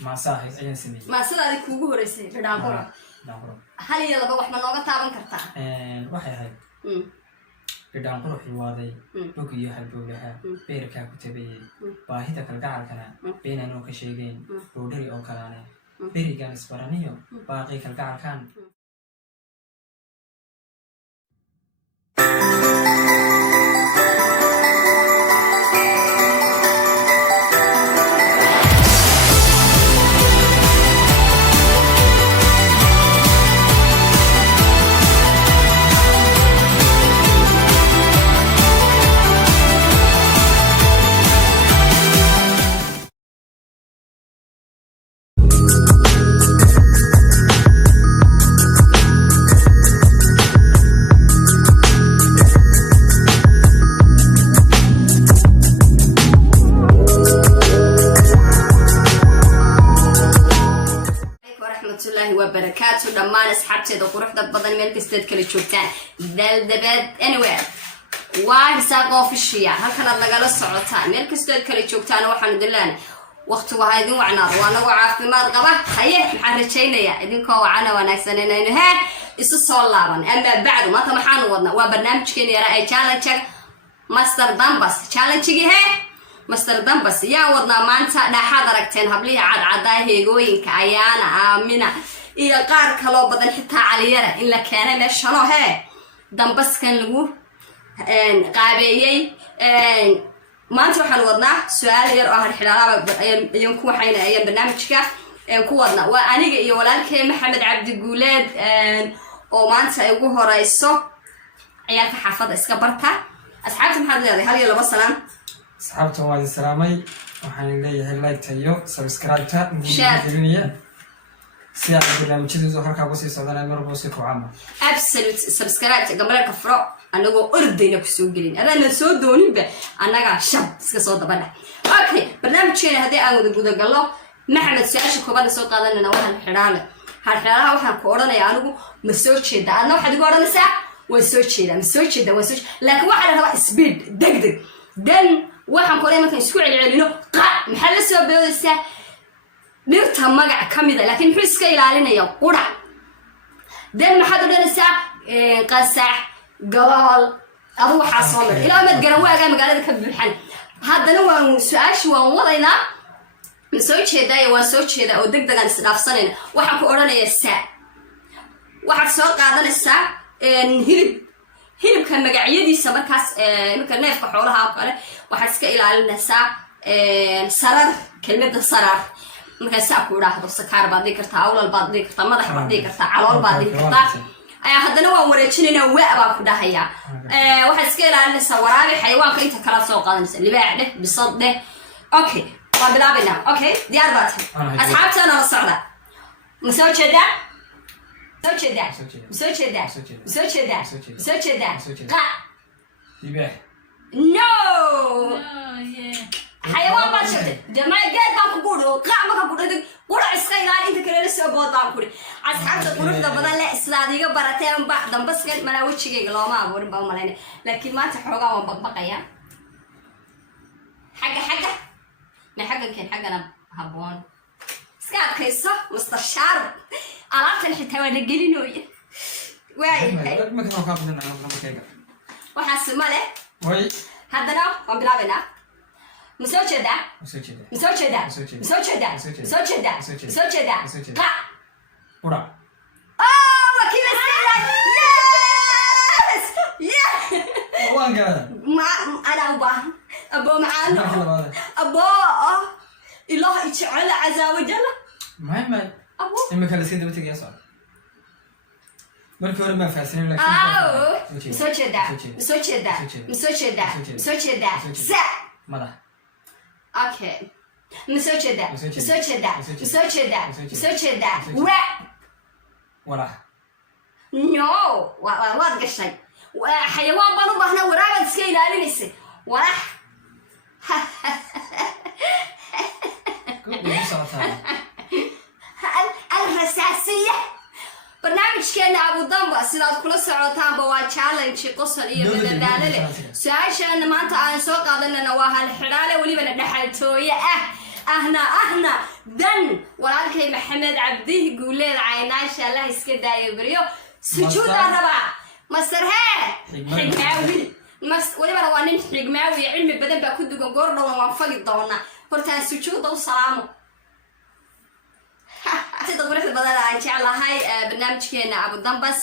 ما صاحي أي سنة ما صار كوجو رئيسي بدأ هل يلا بروح من نوقة تابن كرتا waxay ahayd bidhaan quruxii waaday bogiyo halbowlaha beerkaa ku tabayey baahida kalgacalkana beenaan oo ka sheegayn boodhari oo kalaane berigaan isbaraniyo baaqii kalgacalkan وبركاته دمان أصحابتي دقروح دبضن ملك استد كل شوكتان دبد anywhere وحساقه في الشيا هالكنا لقى الصعوتان ملك استد كل شوكتان وحمد لله وقت وهايدين وعنا وانا وعاف بما الغبا خيه محرشينا يا إذن كوا عنا وناكسنين إنه ها الصولارن أما بعد ما تمحان وضنا وبرنامج كني رأي challenge ماستر دامبس challenge ها مستر دامبس يا وضنا ما أنت دا حضرتين هبليه عداه جوين كأيانا آمنة إيه قار كلو بدن حتى علينا إلا كان مشانو ها دامبس كان لجوه قابيي ما أنت وحنا وضنا سؤال يروح الحلالة ينكو حين أيام برنامج كو وضنا وأنا جي ولالك محمد عبد الجولاد وما أنت يجوه رئيسه عيال حافظ إسكبرتها أصحاب محمد هل يلا بسلام أصحابته وايد سلامي وحين لي هاللايك تيو سبسكرايبتا مدينية سياق برنامج كذا زهر كابوسي صدنا مربوسي كوعامة absolute سبسكرايب قبل الكفرة أنا جو أردي نكسو جلين أنا نسود دوني به أنا قاعد شب سكسود بنا أوكي برنامج كذا هذا أنا بدو قالوا محمد سؤال شو كبار سوق هذا لنا وحنا حرالة هالحرالة وحنا كورنا يا أنا جو مسوي كذا أنا واحد كورنا ساعة وسوي كذا مسوي كذا وسوي لكن واحد هذا سبيد دق دن waxaan qoray markaan isku celcelino maxaa la soo boodaysaa dhirta magac kamid ah laakiin wuxuu iska ilaalinaya qura dan maxaad u dhanaysaa qasax gabal adu waxa soo mar ilaa mad garan waaga magaalada ka buuxan haddana waan su'aashi waan wadaynaa soo jeedaa oo degdegan isdhaafsanayna waxaan ku oranayaa saa waxaad soo qaadanaysaa hilibka magacyadiisa markaas marka neefka xoolaha oo kale waxaad iska ilaalinaysaa sarar kelmadda sarar markaas ku raahdo sakaar baad dhigi kartaa awlal baad dhigi kartaa madax baad dhigi kartaa calool baad dhigi kartaa ayaa haddana waan wareejinaynaa waa baa ku dhahayaa waxaad iska ilaalinaysaa waraabi xayawaanka inta kala soo qaadanaysa libaax dheh bisad dheh okay waa bilaabaynaa okay diyaar baad tahay asxaabtana la socda ma soo jeedaa قا نو حيوان باشد جماعة قاعد بانكورو قا ما كقولي قرع السيارة أنت كله لسه بوضع كوري أصحاب تقولون ده بدل لا إسلامي براتهم بعد بس كان ما نقول شيء قالوا ما أقول بقى مالين لكن ما تحرقها وبقى يا حاجة ما حاجة كان حاجة أنا هبون سكاب كيسة مستشار عرفت الحتة وانا قلينو واي ما كانوا قابلنا أنا كذا وحاسس ماله واي هذا هم بلعبنا مسوي كذا ورا وكيل السيارة يس وانجا ما أنا أبو معانا أبو الله يجعل عز وجل مهم إما كان لسيد بتجي أصلا مركور ما فاسين لكن مسوي كذا سا ماذا أوكي مسوي كذا ورا نو واحد قشطي حيوان بانو بهنا ورا بس كي لا لمسه ورا الرساسية برنامج كان أبو ضمبا سيدات كل ساعتان بوا تشالنج قصة إيه من الدلالة سؤال أن ما أنت عن سوق هذا النواها الحلالة واللي بندحل توية أهنا دن محمد عبده قولي عيناش الله يسكدها يبريو سجود ربع مصر ها حجماوي ولما روانين حجماوي علمي بدن باكدو قرنا وانفق الضونا قلتان سجود وسلامه sida quruxda badan aan jeclahay barnaamijkeena Abu Dambas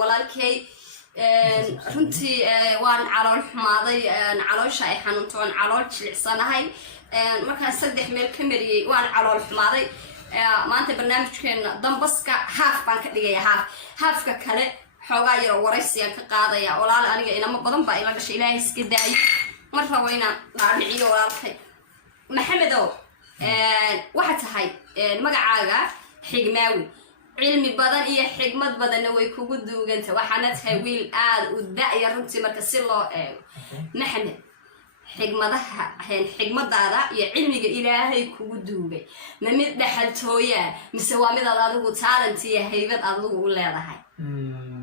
walaalkay runtii waan calool xumaaday caloosha ay xanuuntoon calool jilicsanahay markaan saddex meel ka mariyay waan calool xumaaday maanta barnaamijkeena Dambaska haaf baan ka dhigay haafka kale xoogaa yar waraysiyan ka qaadaya walaal aniga inama badan baa ila gashay Ilaahay iska daayay mar rabo inaan dhaadhiciyo walaalkay Maxamedow waxa tahay magacaaga xigmaawi cilmi badan iyo xigmad badan way kugu duuganta waxaana tahay wiil aad u da'ya runtii marka si loo eego Maxamed xigmadaada iyo cilmiga Ilaahay kugu duugay ma mid dhaxaltooya mise waa mid adigu talent iyo haybad adigu u leedahay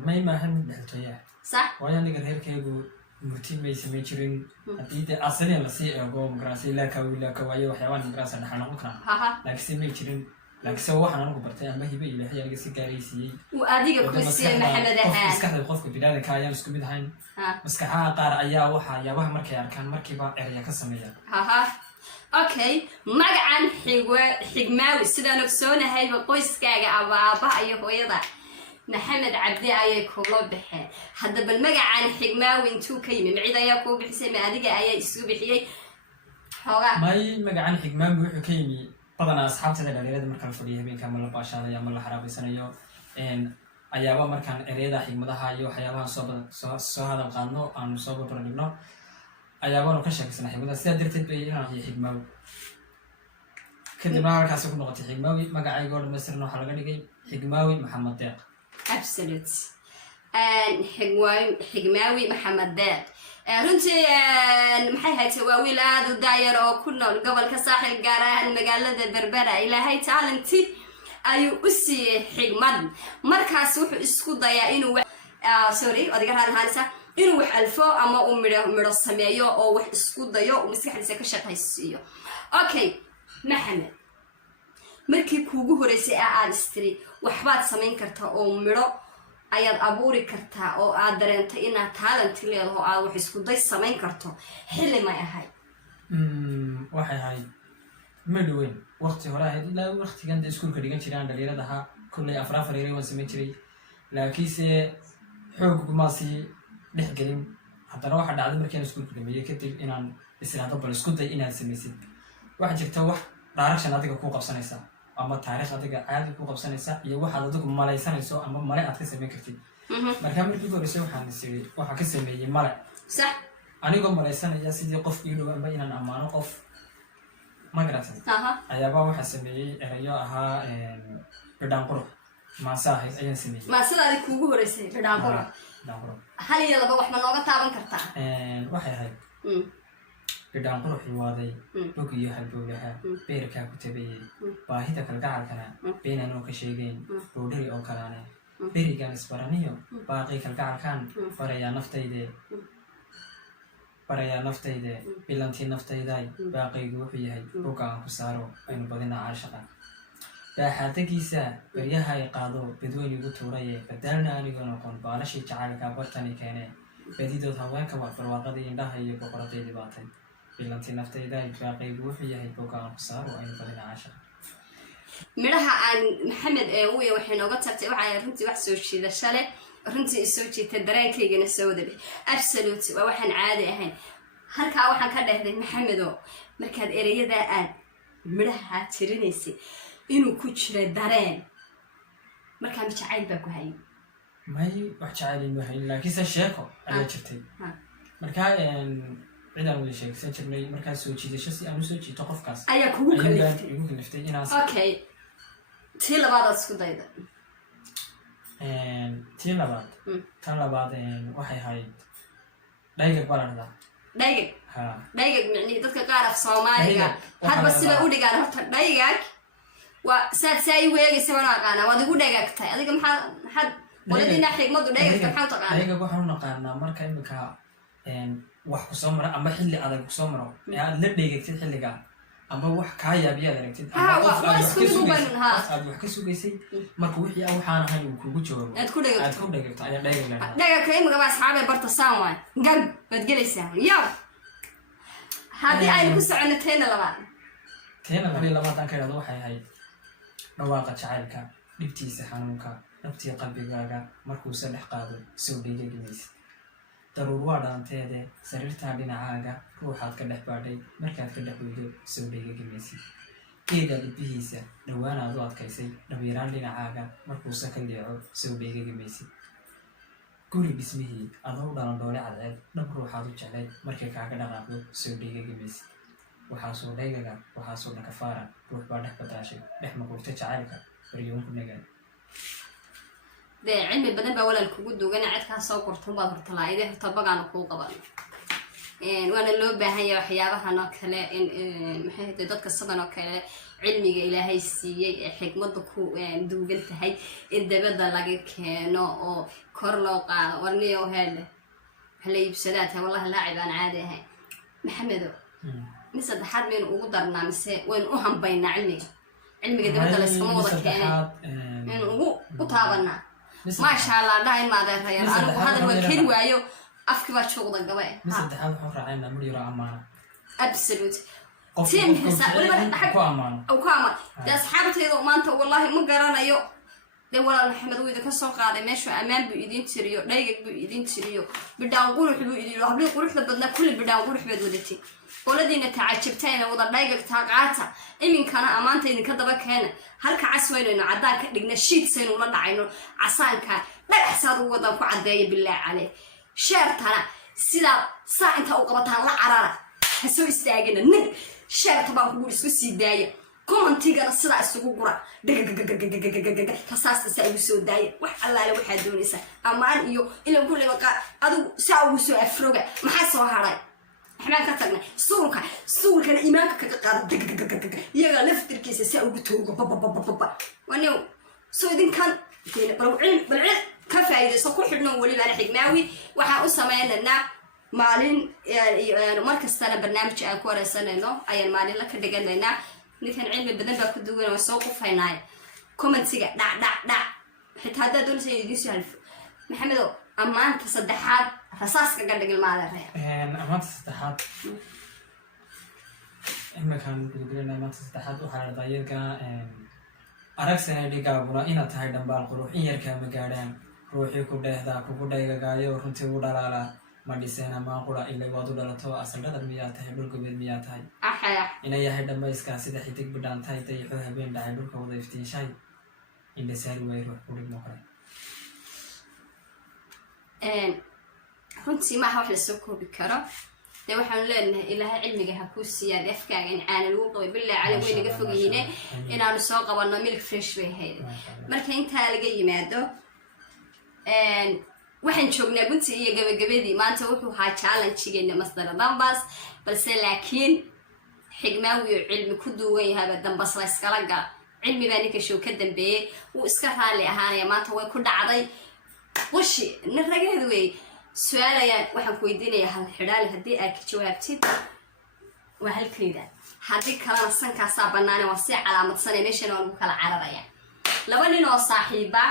may maahan dhaxaltooya sax waa aniga reerkaygu murtiin may samay jirin hadii asaliyan la sii eego magarasi la ka waayo waxyaabaan magarasa dhaxal noqon kara laakiin may jirin laakiin waxaan anigu bartay ama hibe Ilaahay aniga si gaaraysiiyay adiga ku siiyay Maxamed ahaan iska qofka bidaalka ayaan isku mid ahayn maskaxa qaar ayaa waxyaabaha markay arkaan markiiba eraya ka sameeya okay magacan xigmaawi sidaan ogsoonahay qoyskaaga aabaha iyo hooyada محمد عبدي أيه كله بحال هذا بالمجا عن حجماوي انتو كيمي معيد أيه كوب بحسي ما أديك أيه يسوي بحيي هوا ماي مجا عن حجماوي وحو كيمي بدنا أصحاب تدا لريد مركان فليه بين كامل باشا يا ملا حرابي سنة يو إن أيابا مركان أريدا حجمدها يو حيابا صوب هذا القانون عن صوب برنامج أيابا نكشف سنة حجمدها سيادرت بينا هي حجماوي كده ما كاسو كنا قتي حجماوي مجا عيقول مصر نو حلقة نجي حجماوي محمد داق absolute حجماوي محمد داق runtii maxay haytay waa wiil aad u daayar oo ku nool gobolka saaxil gaar ahaan magaalada Berbera Ilaahay talenti ayuu u siiyay xigmad markaas wuxuu isku dayaa inuu sorry adiga raadhanaysa inuu wax alfo ama uu midho sameeyo oo wax isku dayo oo maskaxdiisa ka shaqaysiiyo okay Maxamed markii kuugu horeysay aad istiri waxbaad samayn kartaa oo midho ayaad abuuri kartaa oo aad dareentay inaad talent leedahay oo aad wax isku day samayn karto xilli ma ahay waxay ahay madweyn waqti hore ahayd ilaa waqtigan iskuulka dhigan jiraan dhalinyarada kullay afraafar yaray waan samayn jiray laakiinse xoog ma sii dhexgelin haddana waxa dhacday markaan iskuulka dhameeyay kadib inaan islaado bal isku day inaad samaysid waxa jirta wax direction adiga ku qabsanaysa ama taariikh adiga caadi ku qabsanaysa iyo waxa adigu malaysanayso ama male aad ka sameyn kartid marka markii horeysay waxaan isiri waxa ka sameeyay male sax anigoo malaysanaya sidii qof ii dhow ama inaan amaano qof magaratan ayaaba waxa sameeyay erayo ahaa badaan qurux maasahay ayaan sameeyay maasaadi kuugu horeysay badaan qurux hal iyo laba wax ma nooga taaban kartaa waxay ahayd بدان قروح الواضي بقي هالبولها بيركا كتبي باهيدا كالقعركنا بين أنو كشيغين بودري أو كلاني بيري كان اسبرانيو باقي كالقعركان بريا نفتيدي بلانتي نفتيداي باقي قوحيهي بوكا كسارو أين بدنا عاشقا باحاتكيسا برياها يقادو بدون يقطوري بدالنا أنيقو نقون بالاشي جعالكا برتاني كيني بديدو ثوانكا وفرواقدي إنداها يبقرتي دباتي بلانتي نفتيدا باقي قوحيهي بوكا كسارو أين بدنا عاشقا midhaha aan Maxamed ooyay waxay nooga tagtay waxa runtii wax soo shiidasho leh runtii isoo jiitay dareenkaygana soo wada absolute waa waxaan caadi ahayn halka waxaan ka dhahdey Maxamedo markaad ereyada aad midhaha tirinaysay inuu ku jiro dareen markaan jacayl baa ku hayay may wax jacayl ma hayn laakiin sheeko ayaa jirtay markaa cidaan wada sheegsan jirnay markaa soo jiidasho si aan u soo jiito qofkaas ayaa kugu kaliftay inaas okay tii labaad isku dayda tii labaad tan labaad waxay ahayd dhaygag balanada dhaygag dhaygag micnihii dadka qaar af Soomaaliga hadba sida u dhigaan horta dhaygag waa saay weegaysa wana aqaana waad ugu dhagagtay adiga maxaad qoladina xigmadu dhaygagta maxaad taqaanaa dhaygag waxaan u naqaanaa marka imika wax ku soo mara ama xilli adag ku soo maro aad la dhaygagtid xilliga ama wax kaa yaabiyaad aragtid aad wax ka sugaysay marka wixii waxaan ahayn uu kugu jawaabo aad ku dhegagto ayaa dhayga dhagaka imika baa asxaabay barta saan waay gab waad gelaysaa yaw haddii aynu ku socono teena labaad aan ka idhahdo waxay ahayd dhawaaqa jacaylka dhibtiisa xanuunka dhabtii qalbigaaga markuu saddex qaado soo dhiigagimaysid daruur waa dhaanteede sariirtaa dhinacaaga ruuxaad ka dhex baadhay markaad ka dhex weydo soo dhiigagimaysid geedaa dhibbihiisa dhowaanaad u adkaysay dhabyaraan dhinacaaga markuusa ka leeco soo dhiigagimaysid guri dhismihii adoo dhalan dhoole cadceed dhab ruuxaad u jeclay markay kaaga dhaqaaqdo soo dhiigagimaysid waxaasoo dhaygaga waxaasoo dhakafaara ruux baa dhex badaashay dhex maquurta jacaylka baryoonku nagaan dee cilmi badan baa walaal kugu duugana cidkaa soo qorta baad hortalaaidee horta bagaana kuu qaban waana loo baahan yahay waxyaabahan oo kale in maxay hade dadka sidan oo kale cilmiga ilaahay siiyey ee xikmadda ku duugan tahay in dabadda laga keeno oo kor loo qaado warniyo heelle waxa la iibsadaa tahay wallahi laacib aan caadi ahayn maxamedo min saddexaad maynu ugu darnaa mise waynu u hambaynaa cilmiga dabadda layskama wada keenay maynu u taabanaa maasha allah dhahay maadeerayaal anigu hadal waa keli waayo afki baa juuqda gaba absolute team ku amaan dee asxaabtayda maanta wallahi ma garanayo dee walaal maxamed wuu idinka soo qaaday meeshu ammaan buu idin tiriyo dhaygag buu idin tiriyo bidhaan qurux buu idin hablii quruxda badnaa kulli bidhaan qurux baad wadatay qoladiina tacajabtayna wada dhaygagtaa qaata iminkana ammaanta idinka daba keena halka cas waynayno caddaan ka dhigna shiidsaynu la dhacayno casaanka dhagaxsaad ugu wadan ku caddeeya bilaahi caleh sheertana sidaa saa intaa u qabataan la carara ha soo istaagina nig sheerta baan kugu isku sii daaya commentigana sidaa isugu gura dhagagagagagagagagaga rasaasta saa ugu soo daaya wax allaale waxaad doonaysaa ammaan iyo ilan kulleba adigu saa ugu soo afroga maxaa soo haray waxbaan ka tagnay suulkana iimaanka kaga qaada iyaga laftirkiisa saa ugu toogo bababababa wanew soo idinkan balcil ka faa'iidayso ku xidhno welibaana xigmaawi waxaan u samaynaynaa maalin markastana barnaamij aan ku wareysanayno ayaan maalinla ka dhiganaynaa ninkan cilmi badan baa ku duwan waa soo qufaynaayo commentiga dhac xitaa haddaad doonaysa in idiin soo halfo maxamedow ammaanta saddexaad rasaaska gadhigil maadeeraya ammaanta saddexaad iminkaan gudagelina ammaanta saddexaad waxaa la dhahdaa iyadkana aragsana dhigaaguna inaad tahay dhambaal qurux in yarkaa ma gaadhaan ruuxii ku dheehdaa kugu dhaygagaayo runtii u dhalaalaa ma dhiseen ammaan qura ila waad u dhalato asaldhadar miyaa tahay dhulgobeed miyaa tahay ina yahay dhammayskaa sida xidig bidhaan tahay dayaxoo habeen dhacay dhulka wada iftiinshahay indhasaari waay ruux kudhig noqday runtii maaha wax lasoo koobi karo dee waxaanu leenahay ilaahay cilmiga ha kuu siiyaan afkaaga in caana lagu qabay bilaa cali way naga fogyihiine inaanu soo qabanno milk fresh bay ahayd marka intaa laga yimaado waxaan joognaa gunti iyo gabagabadii maanta wuxuu ahaa challengegeena masdara dambas balse laakiin xigmaawiyo cilmi ku duuwan yahaaba dambas la iskala gala cilmi baa ninka show ka dambeeyey wuu iska raalli ahaanaya maanta way ku dhacday qushi nin rageed wey su-aalayaan waxaan ku weydiinayaa hal xidhaali haddii aad ka jawaabtid waa halkayda haddii kalena sankaasaa banaane waa sii calaamadsanaya meeshana waa lagu kala cararaya laba nin oo saaxiiba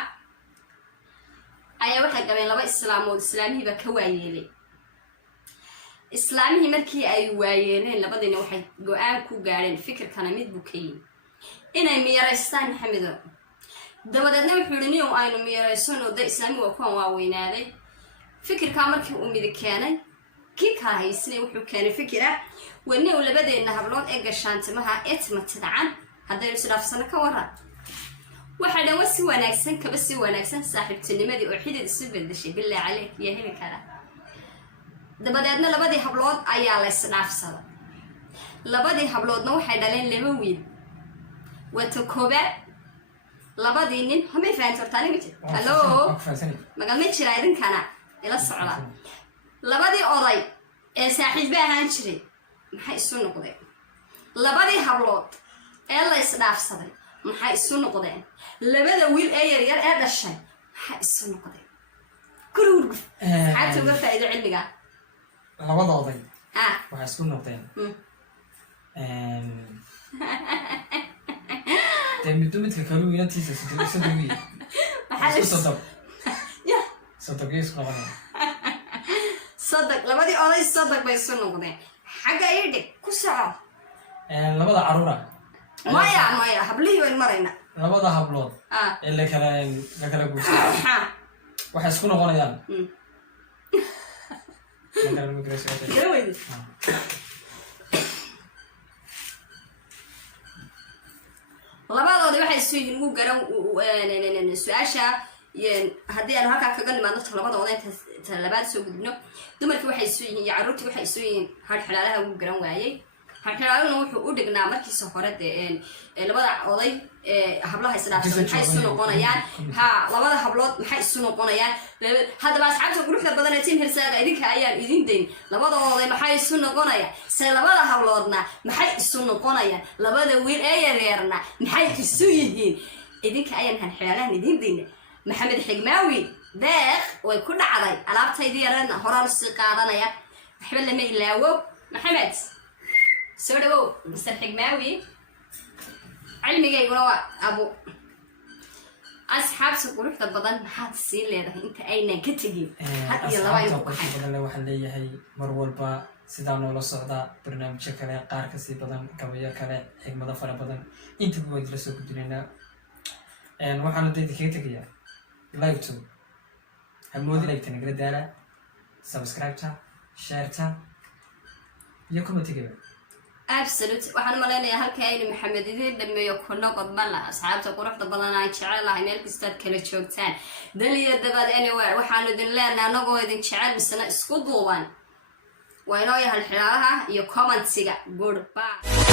ayaa waxay qabeen laba islaamood islaamihiibaa ka waayeelay islaamihii markii ay waayeeleen labadiina waxay go-aan ku gaadheen fikirkana mid buu ka yimi inay miyaraystaan maxamedo dabadeedna wuxuu yihi nin aynu miyaraysano da islaamihi waa kuwan waaweynaaday fikirkaa markii uu midi keenay kii kala haysnay wuxuu keenay fikira wani u labadeenna hablood ee gashaantimaha ee timatidcan haddaynu isdhaafsano ka waran waxay dhan wa si wanaagsan kaba si wanaagsan saaxiibtinimadii oo xidid isu bedeshay bilaa caleyk iyo heli kara dabadeedna labadii hablood ayaa la isdhaafsada labadii habloodna waxay dhaleen laba wiil wata koobaad labadii nin hamay fahanti hortaani ma jir hallo magal ma jira idinkana ila socda labadii oday ee saaxiibba ahaan jiray maxay isu noqdeen labadii hablood ee la isdhaafsaday maxay isu noqdeen labada wiil ee yaryar ee dhashay maxay isu noqdeen kururguf xaata uga faa'iido cilmiga labada oday waxay isku noqdeen midba midka kalu inantiisa sadowii صدق labadii oday صدق bay isu noqdeen xagga idhig ku soco labada caruura maya hablihii bayn marayna labada hablood ee la kala guursaday waxay isku noqonayaan labadoodi waxay isu yihiin ugu garan su-aasha haddii aanu halkaa kaga nimaadno labadooda inta labaad soo gudbino dumarkii waxay isu yihiin iyo carruurtii waxay isu yihiin harxiraalaha ugu garan waayey harxiraaluna wuxuu u dhignaa markiisa hore dee labada oday hablaha isdhaafsan maxay isu noqonayaan labada hablood maxay isu noqonayaan haddaba asxaabta quruxda badan ee tiim hersaaga idinka ayaan idin dayn labada oday maxay isu noqonayaan se labada habloodna maxay isu noqonayaan labada wiil ee yareerna maxay isu yihiin idinka ayaan harxiraalahan idin dayna maxamed xigmaawi deeq way ku dhacday alaabtaydii yareedna horaan usii qaadanaya waxba lama ilaawo maxamed soo dhawow mister xigmaawi cilmigayguna waa abu asxaabta quruxda badan maxaad sii leedahay inta aynan ka tegin had iyo laba aynu ku badan waxaan leeyahay mar walba sidaa noola socda barnaamijyo kale qaar kasii badan gabayo kale xigmado fara badan intaba waa idila soo gudbinaynaa waxaana dayda kaga tegayaa like-to hamoodi like-ta nagala daala subscribe-ta share-ta iyo commentigaba absolute waxaan malaynayaa halkaa aynu maxamed idiin dhameeyo kuna qodmala asxaabta quruxda badan aan jecelahay meel kastaad kala joogtaan daliya dabad anywhere waxaanu idin leenahay anagoo idin jecel misena isku duuban waa inoo yahay xiraalaha iyo commentiga goodbye